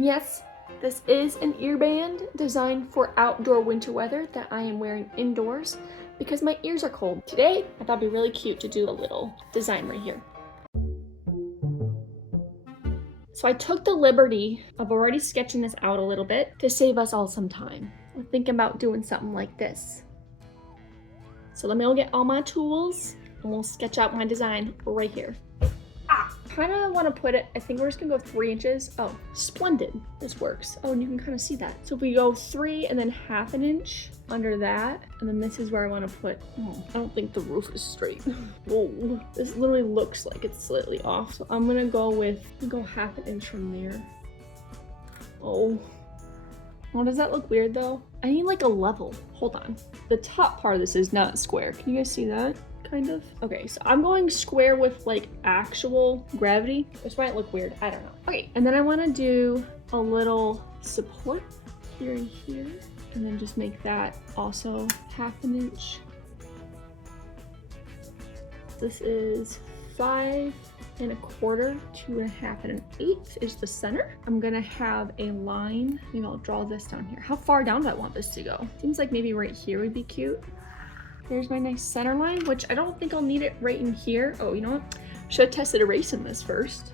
And yes, this is an earband designed for outdoor winter weather that I am wearing indoors because my ears are cold. Today, I thought it'd be really cute to do a little design right here. So I took the liberty of already sketching this out a little bit to save us all some time. We're thinking about doing something like this. So let me go get all my tools and we'll sketch out my design right here. Kind of want to put it, I think we're just gonna go 3 inches. Oh, splendid, this works. Oh, and you can kind of see that. So if we go 3 and then half an inch under that, and then this is where I want to put, I don't think the roof is straight. Whoa, this literally looks like it's slightly off. So I'm gonna go half an inch from there. Oh, does that look weird though? I need like a level, hold on. The top part of this is not square. Can you guys see that? Kind of. Okay, so I'm going square with like actual gravity. This might look weird, I don't know. Okay, and then I want to do a little support here and here, and then just make that also half an inch. This is 5 1/4, 2 1/2 1/8 is the center. I'm gonna have a line. Maybe I'll draw this down here. How far down do I want this to go? Seems like maybe right here would be cute. There's my nice center line, which I don't think I'll need it right in here. Oh, you know what? Should have tested erasing this first.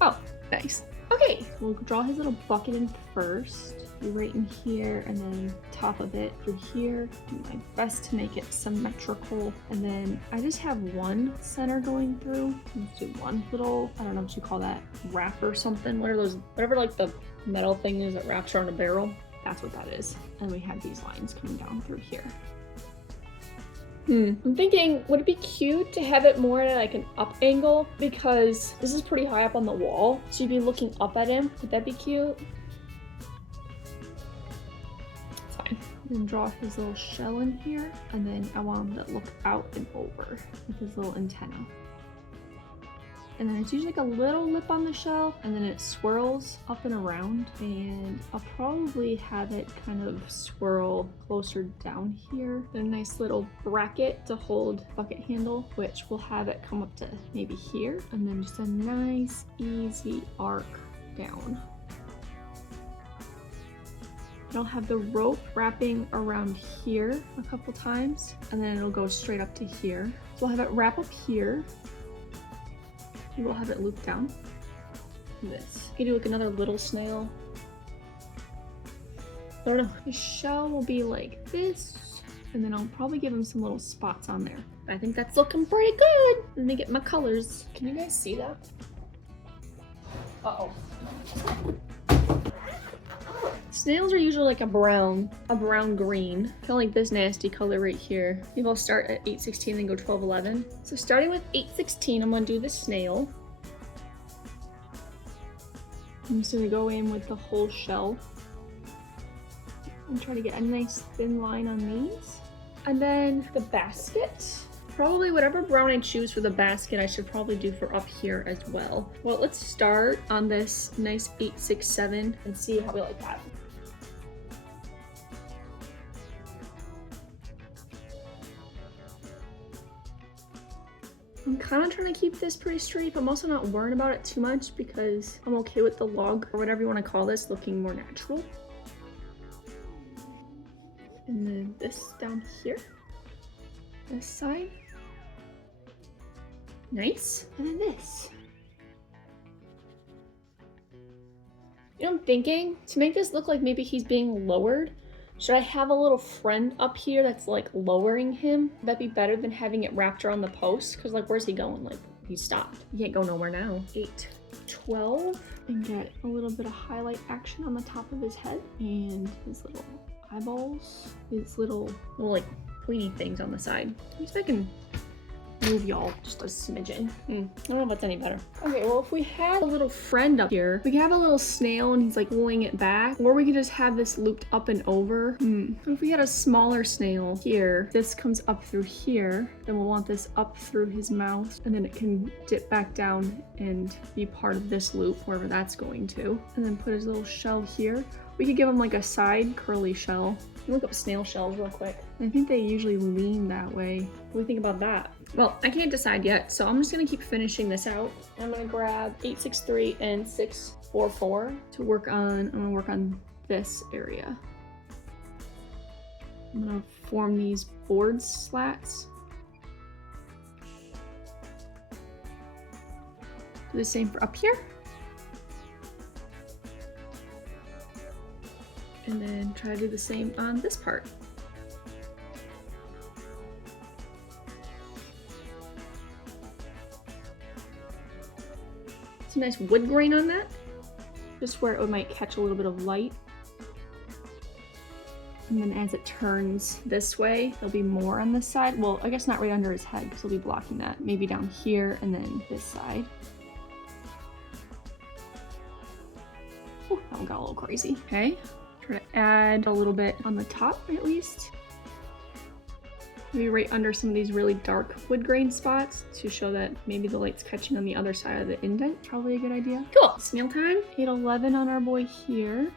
Oh, nice. Okay, we'll draw his little bucket in first. Be right in here, and then top of it through here. Do my best to make it symmetrical. And then I just have one center going through. Let's do one little, I don't know what you call that, wrap or something. What are those, whatever like the metal thing is that wraps around a barrel. That's what that is. And we have these lines coming down through here. I'm thinking, would it be cute to have it more at like an up angle? Because this is pretty high up on the wall. So you'd be looking up at him. Would that be cute? It's fine. Then draw his little shell in here. And then I want him to look out and over with his little antenna. And then it's usually like a little lip on the shell, and then it swirls up and around. And I'll probably have it kind of swirl closer down here. A nice little bracket to hold bucket handle, which will have it come up to maybe here. And then just a nice, easy arc down. And I'll have the rope wrapping around here a couple times, and then it'll go straight up to here. So I'll have it wrap up here. We'll have it loop down. This. You can do like another little snail. I don't know. The shell will be like this, and then I'll probably give him some little spots on there. I think that's looking pretty good. Let me get my colors. Can you guys see that? Uh-oh. Snails are usually like a brown green. Kind of like this nasty color right here. Maybe I'll start at 8/16 and go 12/11. So starting with 8/16, I'm gonna do the snail. I'm just gonna go in with the whole shell and try to get a nice thin line on these. And then the basket. Probably whatever brown I choose for the basket, I should probably do for up here as well. Well, let's start on this nice 8/6/7 and see how we like that. I'm kind of trying to keep this pretty straight, but I'm also not worrying about it too much because I'm okay with the log, or whatever you want to call this, looking more natural. And then this down here, this side. Nice. And then this. You know what I'm thinking? To make this look like maybe he's being lowered, should I have a little friend up here that's like lowering him? That'd be better than having it wrapped around the post. Cause like, where's he going? Like, he stopped. He can't go nowhere now. 8/12, and get a little bit of highlight action on the top of his head and his little eyeballs, his little like pointy things on the side. At least I can move y'all just a smidgen. I don't know if that's any better. Okay, well, if we had a little friend up here, we could have a little snail and he's like pulling it back, or we could just have this looped up and over. If we had a smaller snail here, this comes up through here, then we'll want this up through his mouth, and then it can dip back down and be part of this loop, wherever that's going to. And then put his little shell here. We could give him like a side curly shell. Look up snail shells real quick. I think they usually lean that way. What do you think about that? Well, I can't decide yet, so I'm just gonna keep finishing this out. I'm gonna grab 863 and 644 to work on. I'm gonna work on this area. I'm gonna form these board slats. Do the same for up here. And then try to do the same on this part. Some nice wood grain on that, just where it might catch a little bit of light. And then as it turns this way, there'll be more on this side. Well, I guess not right under his head because he'll be blocking that. Maybe down here and then this side. Oh, that one got a little crazy. Okay, try to add a little bit on the top at least. Maybe right under some of these really dark wood grain spots to show that maybe the light's catching on the other side of the indent. Probably a good idea. Cool, snail time. 811 on our boy here.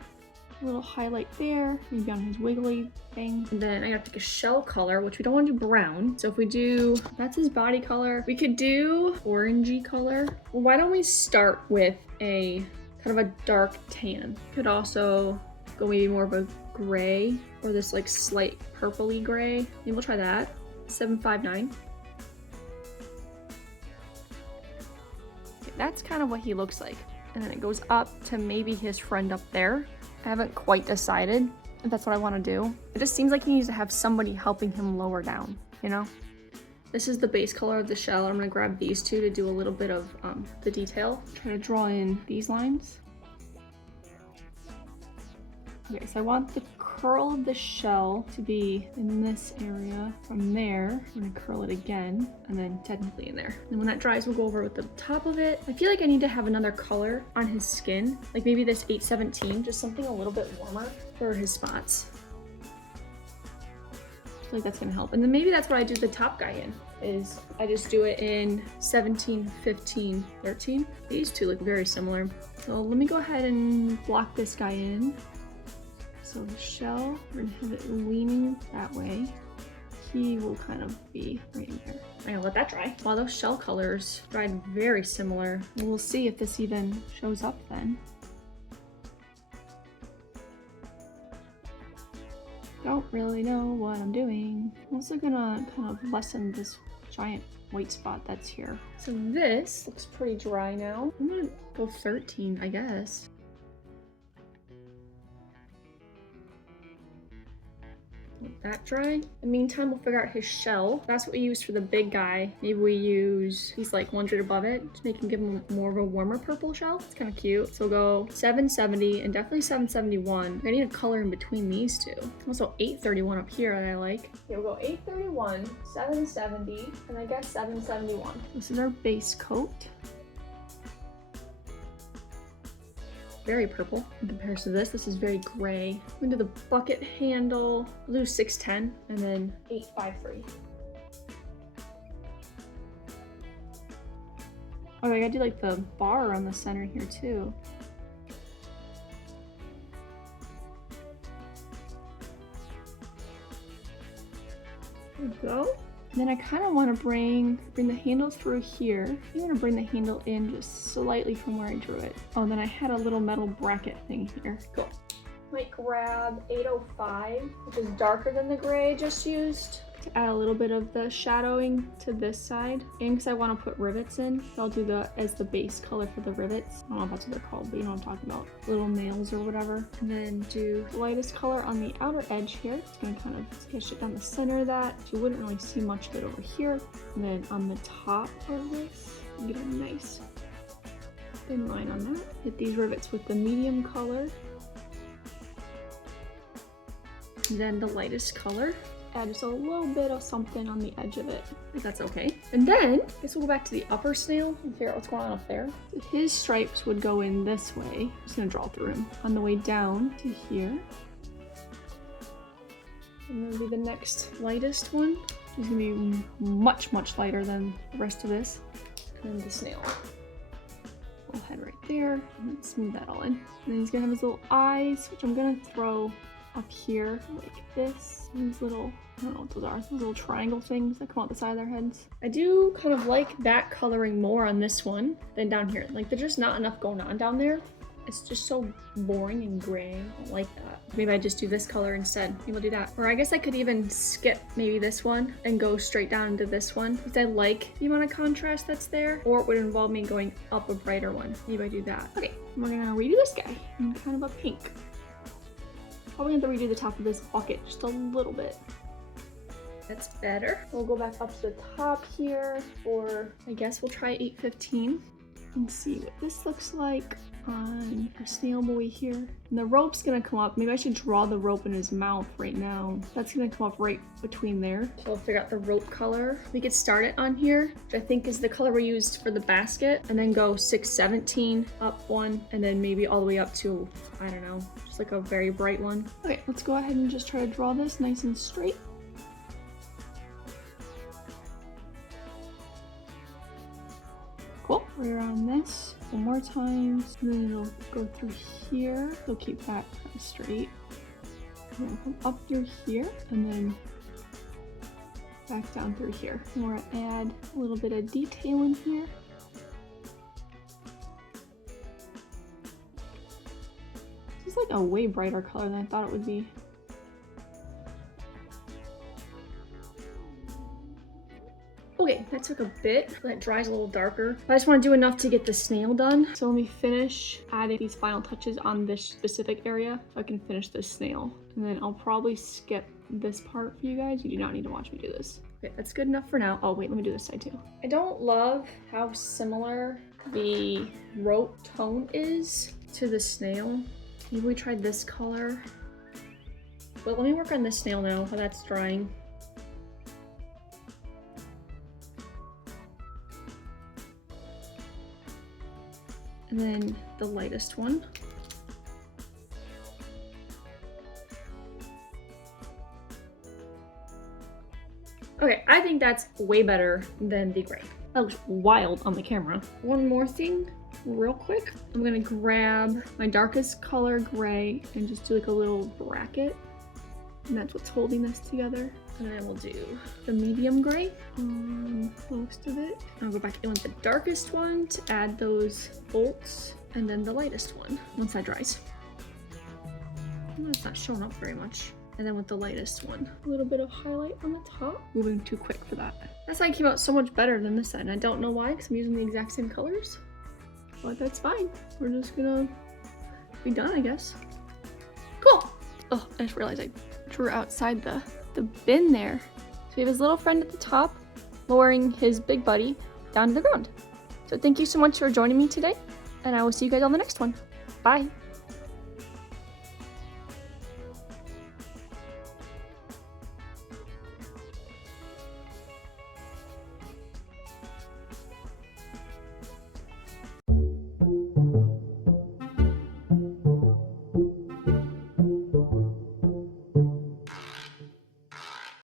A little highlight there, maybe on his wiggly thing. And then I gotta pick a shell color, which we don't want to do brown. So if we do, that's his body color. We could do orangey color. Well, why don't we start with a kind of a dark tan? Could also go maybe more of a gray or this like slight purpley gray. Maybe we'll try that. 759. Okay, that's kind of what he looks like. And then it goes up to maybe his friend up there. I haven't quite decided if that's what I want to do. It just seems like he needs to have somebody helping him lower down, you know? This is the base color of the shell. I'm gonna grab these two to do a little bit of the detail. Try to draw in these lines. Okay, so I want the curl of the shell to be in this area. From there, I'm gonna curl it again, and then technically in there. And when that dries, we'll go over with the top of it. I feel like I need to have another color on his skin, like maybe this 817, just something a little bit warmer for his spots. I feel like that's gonna help. And then maybe that's what I do the top guy in, is I just do it in 17, 15, 13. These two look very similar. So let me go ahead and block this guy in. So the shell, we're gonna have it leaning that way. He will kind of be right in there. I'm gonna let that dry. Wow, those shell colors dried very similar. We'll see if this even shows up then. Don't really know what I'm doing. I'm also gonna kind of lessen this giant white spot that's here. So this looks pretty dry now. I'm gonna go 13, I guess. Let that dry. In the meantime, we'll figure out his shell. That's what we use for the big guy. Maybe we use these like 100 above it to make him give him more of a warmer purple shell. It's kind of cute. So we'll go 770 and definitely 771. I need a color in between these two. Also 831 up here that I like. Yeah, we'll go 831, 770, and I guess 771. This is our base coat. Very purple in comparison to this. This is very gray. I'm gonna do the bucket handle. I'll do 610 and then 853. Oh, I gotta do like the bar around the center here too. There we go. And then I kind of want to bring the handle through here. I want to bring the handle in just slightly from where I drew it. Oh, and then I had a little metal bracket thing here. Cool. Might grab 805, which is darker than the gray I just used, to add a little bit of the shadowing to this side. And because I want to put rivets in, so I'll do that as the base color for the rivets. I don't know if that's what they're called, but you know what I'm talking about. Little nails or whatever. And then do the lightest color on the outer edge here. It's going to kind of sketch it down the center of that. You wouldn't really see much of it over here. And then on the top of this, you get a nice thin line on that. Hit these rivets with the medium color. And then the lightest color. Add just a little bit of something on the edge of it, if that's okay. And then, I guess we'll go back to the upper snail and figure out what's going on up there. So his stripes would go in this way. I'm just gonna draw through him. On the way down to here. And then be the next lightest one. He's gonna be much, much lighter than the rest of this. And the snail. Little head right there. And smooth that all in. And then he's gonna have his little eyes, which I'm gonna throw up here like this. These little, I don't know what those are, those little triangle things that come out the side of their heads. I do kind of like that coloring more on this one than down here. Like there's just not enough going on down there. It's just so boring and gray. I don't like that. Maybe I just do this color instead. Maybe I'll do that. Or I guess I could even skip maybe this one and go straight down into this one because I like the amount of contrast that's there. Or it would involve me going up a brighter one. Maybe I do that. Okay, we're gonna redo this guy in kind of a pink. Probably have to redo the top of this bucket just a little bit. That's better. We'll go back up to the top here, or I guess we'll try 815 and see what this looks like on our snail boy here. And the rope's gonna come up. Maybe I should draw the rope in his mouth right now. That's gonna come up right between there. So we'll figure out the rope color. We could start it on here, which I think is the color we used for the basket, and then go 617 up one, and then maybe all the way up to, I don't know, just like a very bright one. Okay, let's go ahead and just try to draw this nice and straight. Cool. Right around this one more time, and then it'll go through here. So keep that kind of straight. And then come up through here, and then back down through here. And we're gonna add a little bit of detail in here. This is like a way brighter color than I thought it would be. Okay, that took a bit. That dries a little darker. I just want to do enough to get the snail done. So let me finish adding these final touches on this specific area so I can finish this snail. And then I'll probably skip this part for you guys. You do not need to watch me do this. Okay, that's good enough for now. Oh wait, let me do this side too. I don't love how similar the rope tone is to the snail. Maybe we tried this color. But let me work on this snail now while that's drying. And then the lightest one. Okay, I think that's way better than the gray. That looks wild on the camera. One more thing, real quick. I'm gonna grab my darkest color gray and just do like a little bracket. And that's what's holding this together. And then we'll do the medium gray on most of it. I'll go back in with the darkest one to add those bolts, and then the lightest one once that dries. It's not showing up very much. And then with the lightest one, a little bit of highlight on the top. Moving too quick for that. That side came out so much better than this side. And I don't know why, because I'm using the exact same colors. But that's fine. We're just gonna be done, I guess. Cool. Oh, I just realized I drew outside the bin there. So we have his little friend at the top, lowering his big buddy down to the ground. So thank you so much for joining me today, and I will see you guys on the next one. Bye.